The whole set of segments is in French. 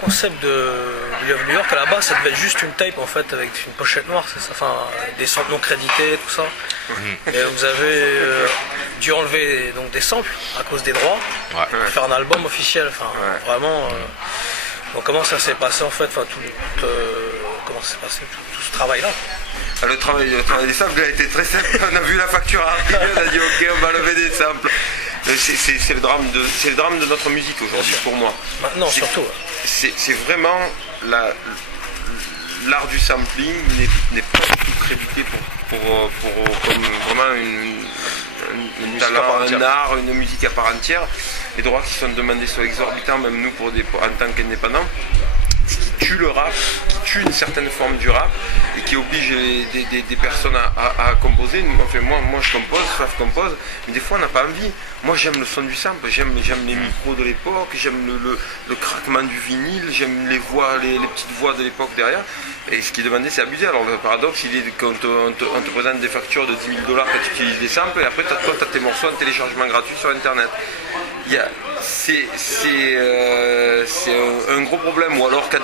concept de Will of New York, à la base, ça devait être juste une tape en fait avec une pochette noire, c'est ça, enfin des samples non crédités, tout ça. Mais vous avez dû enlever donc des samples à cause des droits, pour faire un album officiel. Enfin, vraiment. Donc comment ça s'est passé en fait, enfin comment ça s'est passé tout ce travail-là? Le travail des samples a été très simple. On a vu la facture arriver, on a dit ok, on va lever des samples. C'est le drame de notre musique aujourd'hui pour moi. Maintenant surtout. C'est vraiment l'art du sampling n'est pas du tout crédité comme vraiment un art, une musique à part entière. Les droits qui sont demandés sont exorbitants, même nous en tant qu'indépendants. Ce qui tue le rap, qui tue une certaine forme du rap et qui oblige des personnes à composer. Enfin, moi je compose, Faf compose, mais des fois on n'a pas envie. Moi j'aime le son du sample, j'aime les micros de l'époque, j'aime le craquement du vinyle, j'aime les voix, les petites voix de l'époque derrière. Et ce qui est demandé c'est abusé. Alors le paradoxe il est qu'on te présente des factures de 10 000 $ quand tu utilises des samples et après toi tu as tes morceaux en téléchargement gratuit sur internet. C'est un gros problème. Ou alors quand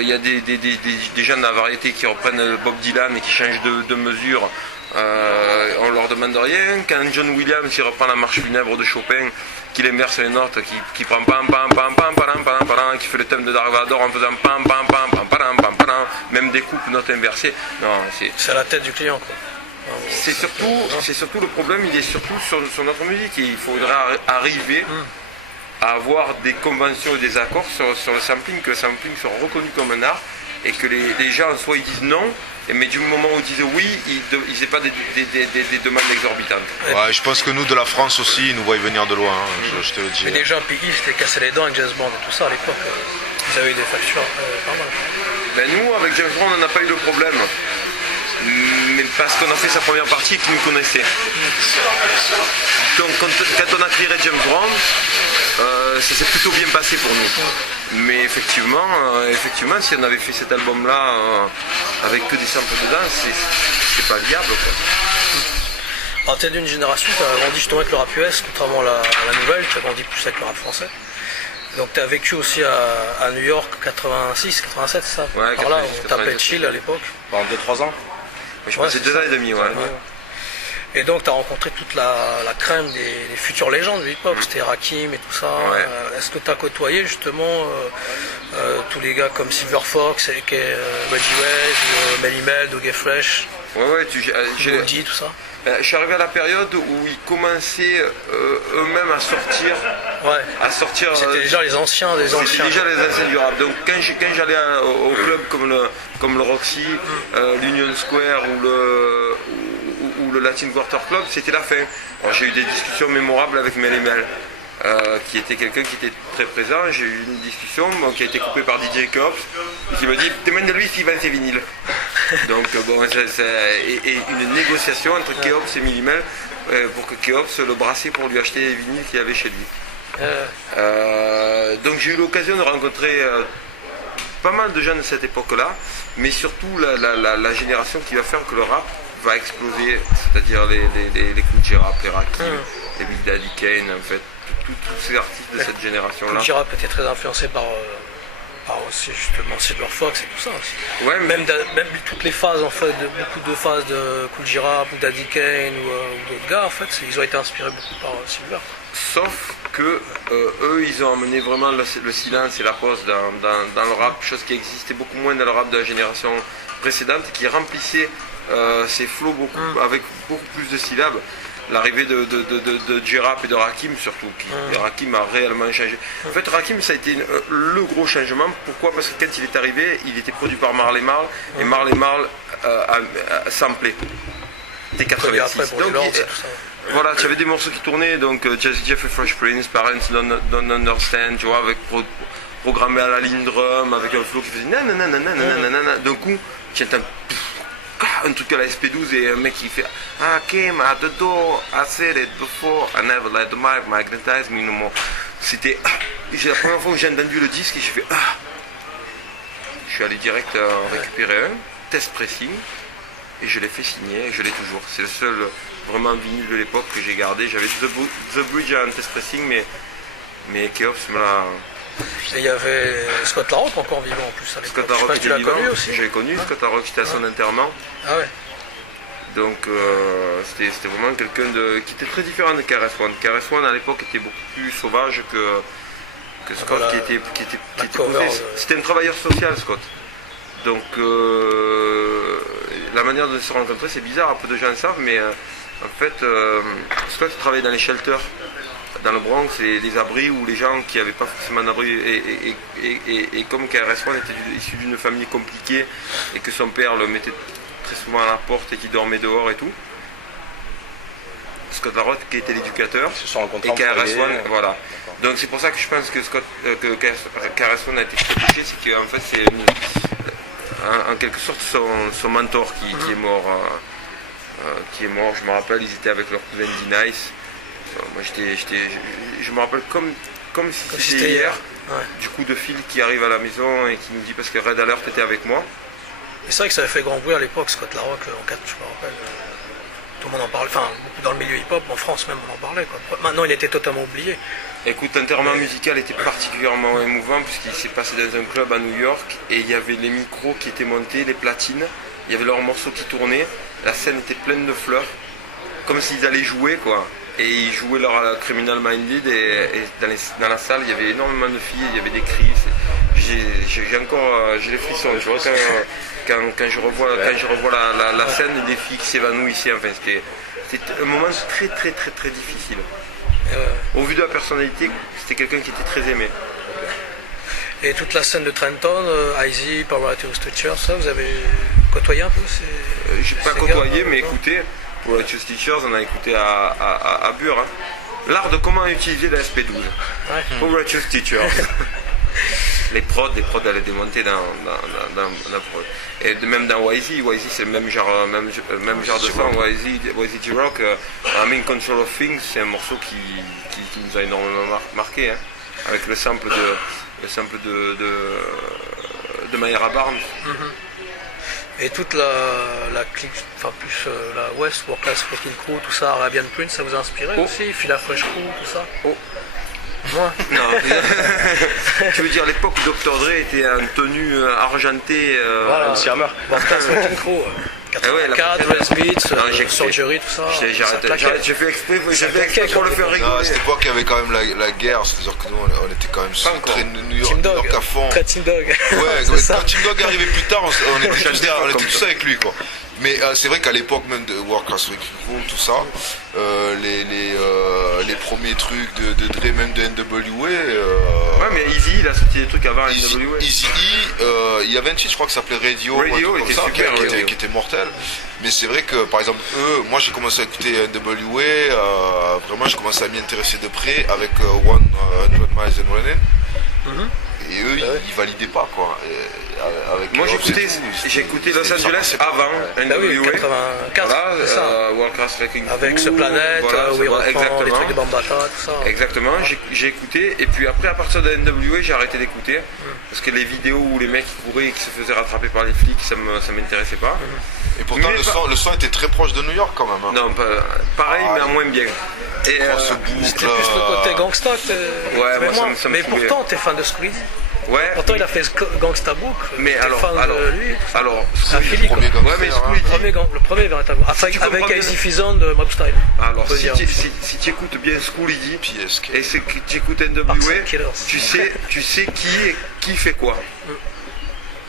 il y a des gens de la variété qui reprennent Bob Dylan et qui changent de mesure, on leur demande rien. Quand John Williams il reprend la marche funèbre de Chopin, qu'il inverse les notes, qui prend pam pam pam pam pam pam pam, qui fait le thème de Dark Vador en faisant pam pam pam pam pam pam pam, même des coupes notes inversées. Non, c'est à la tête du client quoi. C'est surtout le problème, il est surtout sur notre musique. Et il faudrait arriver à avoir des conventions et des accords sur le sampling, que le sampling soit reconnu comme un art et que les gens soit ils disent non, mais du moment où ils disent oui, ils n'aient pas des demandes exorbitantes. Ouais, je pense que nous de la France aussi, ils nous voient venir de loin, je te le dis. Mais déjà Piggy s'était cassé les dents avec James Bond et tout ça à l'époque. Ils avaient eu des factures pas mal. Ben nous, avec James Bond, on n'a pas eu de problème. Mais parce qu'on a fait sa première partie et qu'il nous connaissait. Donc quand on a créé James Bond, ça s'est plutôt bien passé pour nous. Mais effectivement, si on avait fait cet album-là avec que des samples dedans, c'est pas viable quoi. Alors tu es d'une génération, tu as grandi justement avec le rap US, contrairement à la nouvelle, tu as grandi plus avec le rap français. Donc tu as vécu aussi à New York 86, 87, c'est ça? Ouais, par là, on t'appelait Chill à l'époque. Pendant 2-3 ans. Je passais 2 ans et demi, ouais. Et donc tu as rencontré toute la crème des futures légendes du hip-hop, c'était Rakim et tout ça. Ouais. Est-ce que tu as côtoyé justement tous les gars comme Silver Fox, Reggie West, Melly Mel, Dougie Fresh, Woody, tout ça? Je suis arrivé à la période où ils commençaient eux-mêmes à sortir. C'était déjà les anciens des anciens. C'était déjà les anciens du rap. Donc quand j'allais au club comme le Roxy, l'Union Square ou le Latin Quarter Club, c'était la fin. Alors, j'ai eu des discussions mémorables avec Melly Mel, qui était quelqu'un qui était très présent. J'ai eu une discussion qui a été coupée par DJ Keops, qui m'a dit demande-lui s'il vend ses vinyles. Donc et une négociation entre Keops et Melly Mel pour que Keops le brassait pour lui acheter les vinyles qu'il avait chez lui. Donc j'ai eu l'occasion de rencontrer pas mal de jeunes de cette époque-là, mais surtout la génération qui va faire que le rap va exploser, c'est-à-dire les Kool G Rap, les Rakim, les Big Daddy Kane, en fait, tous ces artistes de cette génération-là. Kool G Rap était très influencé par aussi justement Silver Fox et tout ça aussi. Ouais, même toutes les phases en fait, beaucoup de phases de Kool G Rap ou Daddy Kane ou d'autres gars en fait, ils ont été inspirés beaucoup par Silver. Sauf que eux ils ont amené vraiment le silence et la pause dans le rap, chose qui existait beaucoup moins dans le rap de la génération précédente, qui remplissait ces flots avec beaucoup plus de syllabes. L'arrivée de J-Rap et de Rakim surtout, Rakim a réellement changé. En fait Rakim ça a été le gros changement. Pourquoi? Parce que quand il est arrivé, il était produit par Marley Marl et Marley Marl a samplé. C'était 86. Donc voilà, tu avais des morceaux qui tournaient, donc Jazzy Jeff et Fresh Prince, Parents Don't Understand, tu vois, avec programmé à la ligne drum, avec un flow qui faisait nanana. D'un coup, tu entends un truc à la SP12 et un mec qui fait I came at the door, I said it before, I never let the mic magnetize me no more. C'était la première fois que j'ai entendu le disque et j'ai fait je suis allé direct récupérer un test pressing et je l'ai fait signer et je l'ai toujours. C'est le seul vraiment vinyle de l'époque que j'ai gardé. J'avais The Bridge en test pressing mais Keops me Et il y avait Scott LaRock encore vivant en plus à l'époque. Scott Je sais LaRock pas si tu était l'as vivant, connu aussi. j'avais connu Scott LaRock, j'étais à son enterrement. Ah ouais. Donc c'était vraiment quelqu'un qui était très différent de KRS-One. KRS-One à l'époque était beaucoup plus sauvage que Scott Voilà, qui était cover, posé. C'était un travailleur social, Scott. Donc la manière de se rencontrer, c'est bizarre, un peu de gens le savent, mais en fait Scott travaillait dans les shelters, dans le Bronx, et les abris où les gens qui n'avaient pas forcément d'abri, et comme KRS-One était issu d'une famille compliquée et que son père le mettait très souvent à la porte et qui dormait dehors et tout, Scott LaRock qui était l'éducateur Ils se sont rencontrés et en privé. KRS-One, voilà. Donc c'est pour ça que je pense que KRS-One a été très touché, c'est qu'en fait c'est en quelque sorte son mentor qui est mort. Je me rappelle, ils étaient avec leur cousin D-Nice. Moi je me rappelle comme si c'était hier, Ouais. du coup de Phil qui arrive à la maison et qui nous dit, parce que Red Alert était avec moi. Et c'est vrai que ça avait fait grand bruit à l'époque, Scott LaRock, en 4, je me rappelle. Tout le monde en parlait, enfin, beaucoup dans le milieu hip-hop, en France même, on en parlait. Quoi. Maintenant, il était totalement oublié. Écoute, l'enterrement musical était particulièrement émouvant puisqu'il s'est passé dans un club à New York et il y avait les micros qui étaient montés, les platines, il y avait leurs morceaux qui tournaient, la scène était pleine de fleurs, comme s'ils allaient jouer quoi. Et ils jouaient leur Criminal Minded et dans la salle il y avait énormément de filles, il y avait des cris. J'ai les frissons, je vois quand je revois la scène des filles qui s'évanouissaient, enfin c'était un moment très très très très difficile. Au vu de la personnalité, c'était quelqu'un qui était très aimé. Et toute la scène de Trenton, Izy, Power Righteous Teachers, ça, vous avez côtoyé un peu J'ai pas ces côtoyé, gars, mais non écoutez, pour Righteous Teachers, on a écouté à Bure. Hein. L'art de comment utiliser la SP12. Ouais. Pour Righteous Teachers. les prods allaient démonter dans prod. Et même dans YZ c'est le même genre de son. YZ J-Rock, I'm in Control of Things, c'est un morceau qui nous a énormément marqué, hein, avec le sample de Mayra Barnes. Et toute la clique, enfin plus la West, World Class Wrecking Crew, tout ça, Arabian Prince, ça vous a inspiré aussi, Fila Fresh Crew, tout ça. Moi. Non, tu veux dire l'époque où Dr. Dre était en tenue argentée. Voilà, MC Hammer. World Class Wrecking Crew. 84, West Beats, Surgery, tout ça. J'ai fait exprès pour le faire rigoler. Non, à cette époque, il y avait quand même la guerre, c'est-à-dire que nous, on était quand même très New York, Team Dog, à fond. très Team Dog. Ouais, C'est ça. quand Team Dog arrivait plus tard, on était tous avec lui, quoi. Mais c'est vrai qu'à l'époque même de World Class Wrecking Crew, tout ça, les premiers trucs de Dre, même de NWA. Ouais, mais Easy, il a sorti des trucs avant NWA. Il y avait un titre, je crois, qui s'appelait Radio, était super, qui était mortel. Mais c'est vrai que, par exemple, moi j'ai commencé à écouter NWA, vraiment j'ai commencé à m'y intéresser de près avec 100 Miles and Running. Et eux, ils validaient pas, quoi. Moi j'ai écouté Los Angeles avant Bah oui, NWA. 84, Voilà, c'est ça. World Class Wrecking Crew. Avec ce planète, où il reprend les trucs de Bambata, tout ça. Exactement, j'ai écouté, et puis après à partir de NWA j'ai arrêté d'écouter, parce que les vidéos où les mecs couraient et qui se faisaient rattraper par les flics, ça m'intéressait pas. Et pourtant le son était très proche de New York quand même. Hein. Non, pareil mais en moins bien. Et C'était plus le côté gangsta que ouais, moi, moins. ça me Mais saoulait. pourtant, t'es fan de Squeezie. Ouais. Pourtant, il a fait Gangsta Book. Mais t'es alors, fan de lui. Squeezie, premier quoi. gangster, ouais, mais hein. Le premier véritable. Avec Easy Fizon de Mob Style. Alors, on peut dire. si tu écoutes bien Squeezie PSK. et c'est que tu écoutes NWA, Parcel Killers. tu sais qui fait quoi.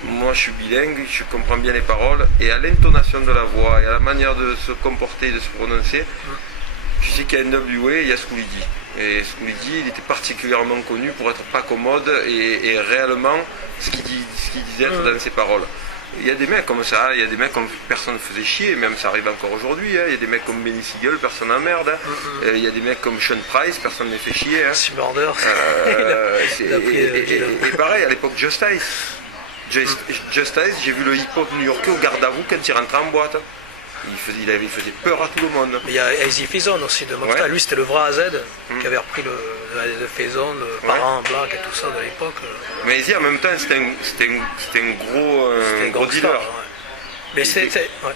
Moi je suis bilingue, je comprends bien les paroles, et à l'intonation de la voix et à la manière de se comporter et de se prononcer, tu sais qu'à NWA il y a Squeezie. Et Squeezie il était particulièrement connu pour être pas commode et réellement ce qu'il disait être dans ses paroles. Il y a des mecs comme ça, il y a des mecs comme personne ne faisait chier, même ça arrive encore aujourd'hui, hein. Il y a des mecs comme Benny Siegel, personne n'emmerde, hein. Il y a des mecs comme Sean Price, personne ne les fait chier. Hein. Six Murder. Et pareil à l'époque Justice, j'ai vu le hip-hop new-yorkais au garde à vous quand il rentrait en boîte. Il faisait peur à tout le monde. Mais il y a Easy Fizon aussi de Mob Style. Lui, c'était le vrai AZ qui avait repris le Fizon, le Parrain, Black et tout ça de l'époque. Mais Easy en même temps, c'était un gros dealer. Ouais. Mais c'était. Ouais.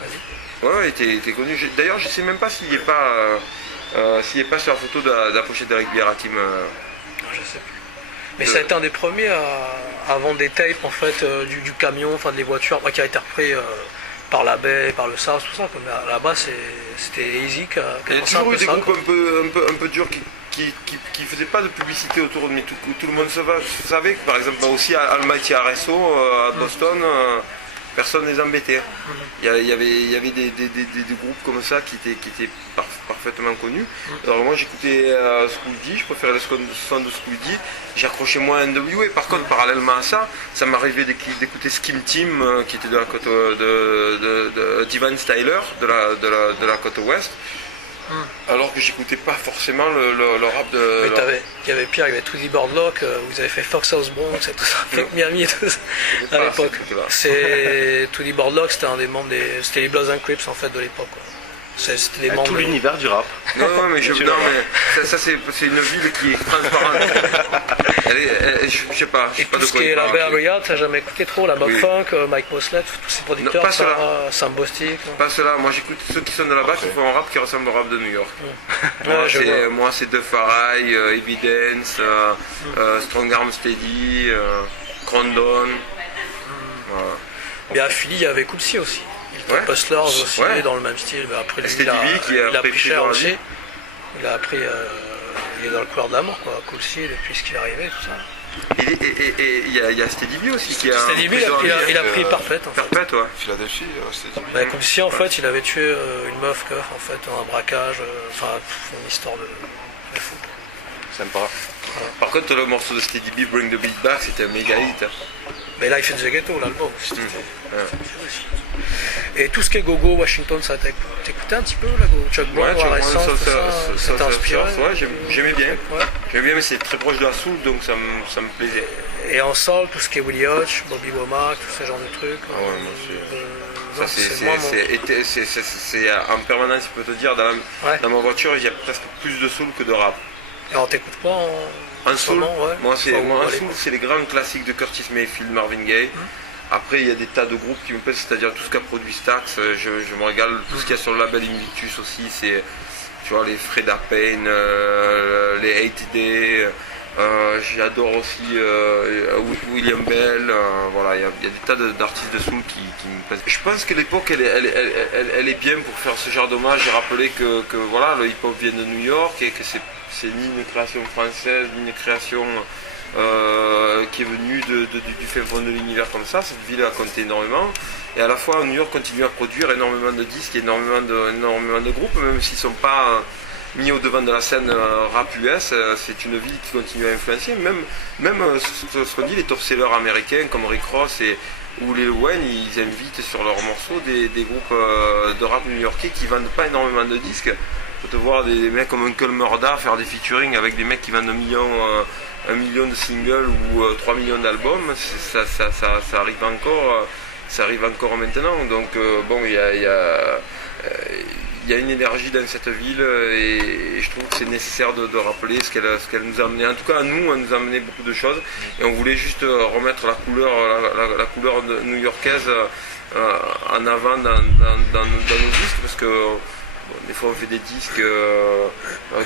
Vas-y. Ouais, il était connu. D'ailleurs, je sais même pas s'il n'est pas sur la photo de la pochette d'Eric Bieratim. Je sais plus. Mais ça a été un des premiers à vendre des tapes en fait du camion, enfin des voitures, qui a été repris par la baie, par le SARS, tout ça. Mais à la base c'était Easy qui a Il y a commencé un toujours peu eu des ça, groupes quoi. un peu durs qui faisaient pas de publicité autour de, mais tout le monde savait que par exemple aussi à Almighty RSO à Boston, personne ne les embêtait. Il y avait des groupes comme ça qui étaient parfaitement connus. Alors moi j'écoutais School D, je préférais le son de School D, j'accrochais moins à NWA. Par contre parallèlement à ça, ça m'arrivait d'écouter Skim Team qui était de la côte de Divine Styler de la côte ouest. Alors que j'écoutais pas forcément le rap de. Mais il y avait pire, il y avait Tweety Boardlock, vous avez fait Fox House Bronx et tout ça, Fake Miami et tout ça, à l'époque. C'est Tweety Boardlock, c'était un des membres c'était les Bloods and Crips en fait de l'époque. C'était les membres. Tout l'univers du rap. Non, mais ça c'est une ville qui est transparente. Je sais pas. Et tout ce qui est la Bay Area, t'as jamais écouté trop, la Bob Funk, Mike Mosley, tous ces producteurs, non, pas cela. Sam Bostic. Pas cela, moi j'écoute ceux qui sont de là-bas qui font un rap qui ressemble au rap de New York. Moi c'est De Farai, Evidence, Strong Arm Steady, Crondon. Voilà. Et à Philly, il y avait Cool C aussi. Hustlers aussi, dans le même style. Mais après, lui, il a pris cher aussi. Il a pris. Il est dans le couloir de la mort, quoi. Cool C, depuis ce qui est arrivé, tout ça. Et il y a Steady B aussi qui a. Steady B, il a pris Parfait. Parfait, ouais. Philadelphie, Steady B. Cool C, en fait, il avait tué une meuf, en fait, dans un braquage. Enfin, une histoire de fou. Sympa. Voilà. Par contre, le morceau de Steady B, Bring the Beat Back, c'était un méga hit. Mais Life in the Ghetto, l'album. Et tout ce qui est Go-Go, Washington, ça t'écoutais un petit peu là, Chuck Brown, ça t'a inspiré? J'aimais bien. J'aimais bien, mais c'est très proche de la soul, donc ça me plaisait. Et en soul, tout ce qui est Willie Hutch, Bobby Womack, tous ces genres de trucs. C'est en permanence, je peux te dire, dans ma voiture, il y a presque plus de soul que de rap. Et on t'écoute pas en soul? Moi, soul, c'est les grands classiques de Curtis Mayfield, Marvin Gaye. Après, il y a des tas de groupes qui me plaisent, c'est-à-dire tout ce qu'a produit Stax, je me régale. Tout ce qu'il y a sur le label Invictus aussi, c'est, tu vois, les Freda Payne, les 80 Day. J'adore aussi William Bell. Voilà, il y a des tas d'artistes de soul qui me plaisent. Je pense que l'époque, elle est bien pour faire ce genre d'hommage et rappeler que voilà, le hip-hop vient de New York et que c'est ni une création française, ni une création qui est venue du fin fond de l'univers comme ça. Cette ville a compté énormément. Et à la fois, New York continue à produire énormément de disques, énormément de groupes, même s'ils ne sont pas mis au devant de la scène rap US. C'est une ville qui continue à influencer. Même ce qu'on dit, les top-sellers américains comme Rick Ross ou Lil Wayne, ils invitent sur leurs morceaux des groupes de rap new-yorkais qui vendent pas énormément de disques. Faut te voir des mecs comme Uncle Murda faire des featuring avec des mecs qui vendent 1 million de singles ou 3 millions d'albums. Ça arrive encore. Ça arrive encore maintenant. Donc bon, il y a une énergie dans cette ville et je trouve que c'est nécessaire de rappeler ce qu'elle nous a amené. En tout cas, à nous, elle nous a amené beaucoup de choses et on voulait juste remettre la couleur new-yorkaise en avant dans nos disques, parce que des fois on fait des disques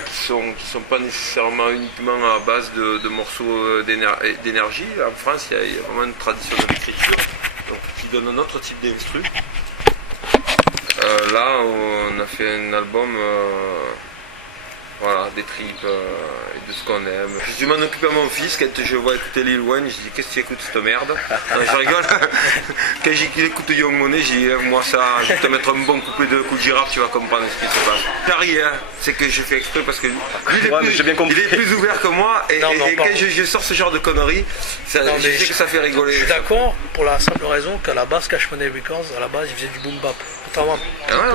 qui sont pas nécessairement uniquement à base de morceaux d'énergie. En France, il y a vraiment une tradition de l'écriture qui donne un autre type d'instru. Là, on a fait un album, voilà, des tripes et de ce qu'on aime. Je m'en occupe à mon fils quand je vois écouter Lil Wayne, je dis qu'est-ce que tu écoutes cette merde? Non, je rigole. Quand j'écoute Young Money, je dis moi ça, je vais te mettre un bon couplet de Kool Giraffe, tu vas comprendre ce qui se passe. Paris, hein, c'est que je fais exprès parce que lui, il est plus ouvert que moi et quand je sors ce genre de conneries, je sais que ça fait rigoler. Je suis d'accord pour la simple raison qu'à la base Cash Money Records, à la base il faisait du boom bap. Pour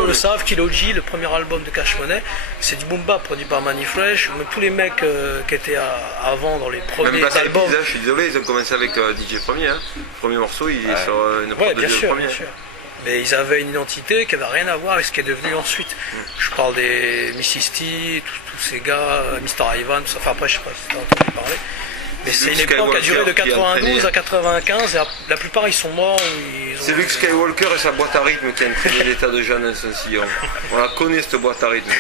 le savent, Kilo G, le premier album de Cash Money, c'est du boom bap produit par Manny Fresh. Mais tous les mecs qui étaient avant dans les premiers albums. Je suis désolé, ils ont commencé avec DJ Premier. Hein. Le premier morceau, il est sur une prod de DJ Premier. Bien sûr. Mais ils avaient une identité qui n'avait rien à voir avec ce qui est devenu ensuite. Je parle des Mrs. T, tous ces gars, Mr. Ivan, tout ça. Enfin après, je sais pas si tu as entendu parler. Mais c'est une époque qui a duré de 92 à 95 et la plupart ils sont morts. C'est Luke Skywalker et sa boîte à rythme qui a entraîné l'état de jeunes dans son sillon. On la connaît cette boîte à rythme.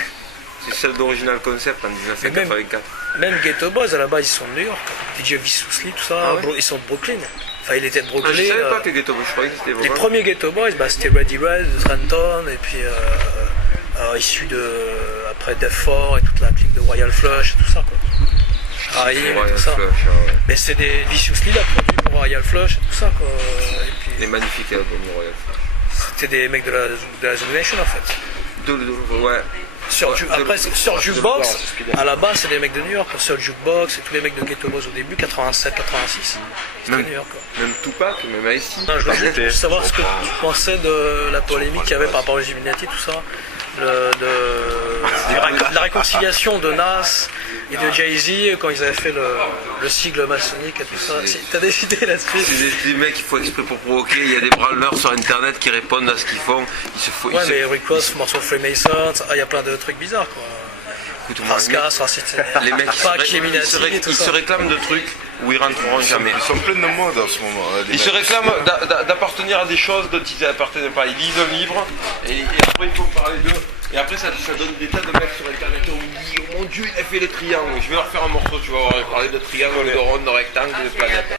C'est celle d'Original Concept en 1984. Même Ghetto Boys, à la base, ils sont de New York. DJ Viciously, tout ça, Ah ouais ils sont de Brooklyn. Enfin, il était de Brooklyn. Je savais pas que Ghetto Boys, je croyais que c'était Les vraiment... premiers Ghetto Boys, c'était Ready Red de Trenton, et puis issus de après Def 4 et toute la clique de Royal Flush et tout ça, quoi. Raïm et tout ça. Flush, ouais. Mais c'est des Viciously là produits pour Royal Flush et tout ça, quoi. Et puis, Des magnifiques albums Royal Flush. c'était des mecs de la Zoom Nation en fait. Ouais. Après, sur Jukebox, à la base, c'est des mecs de New York. Sur Jukebox et tous les mecs de Ghetto Boys au début, 87, 86, c'était New York, quoi. Même Tupac, même Ice-T. Non, je voulais savoir ce que tu pensais de la polémique qu'il y avait par rapport aux Illuminati, tout ça. La réconciliation de Nas et de Jay-Z quand ils avaient fait le sigle maçonnique et tout ça. T'as des idées là-dessus? C'est des mecs qui font exprès pour provoquer. Il y a des branleurs sur internet qui répondent à ce qu'ils font. Ouais, mais Rick Ross, morceau Freemasons, il y a plein de trucs bizarres, quoi. Rascas, raciste, les mecs ils se réclament de trucs où ils rentreront jamais. Ils sont pleins de mode en ce moment. Ils se réclament d'appartenir à des choses dont ils n'appartiennent pas. Ils lisent un livre et après il faut parler d'eux. Et après ça donne des tas de mecs sur internet où ils disent oh mon dieu il a fait les triangles. Je vais leur faire un morceau, tu vas voir, parler de triangles, de rondes, de rectangles, de planètes.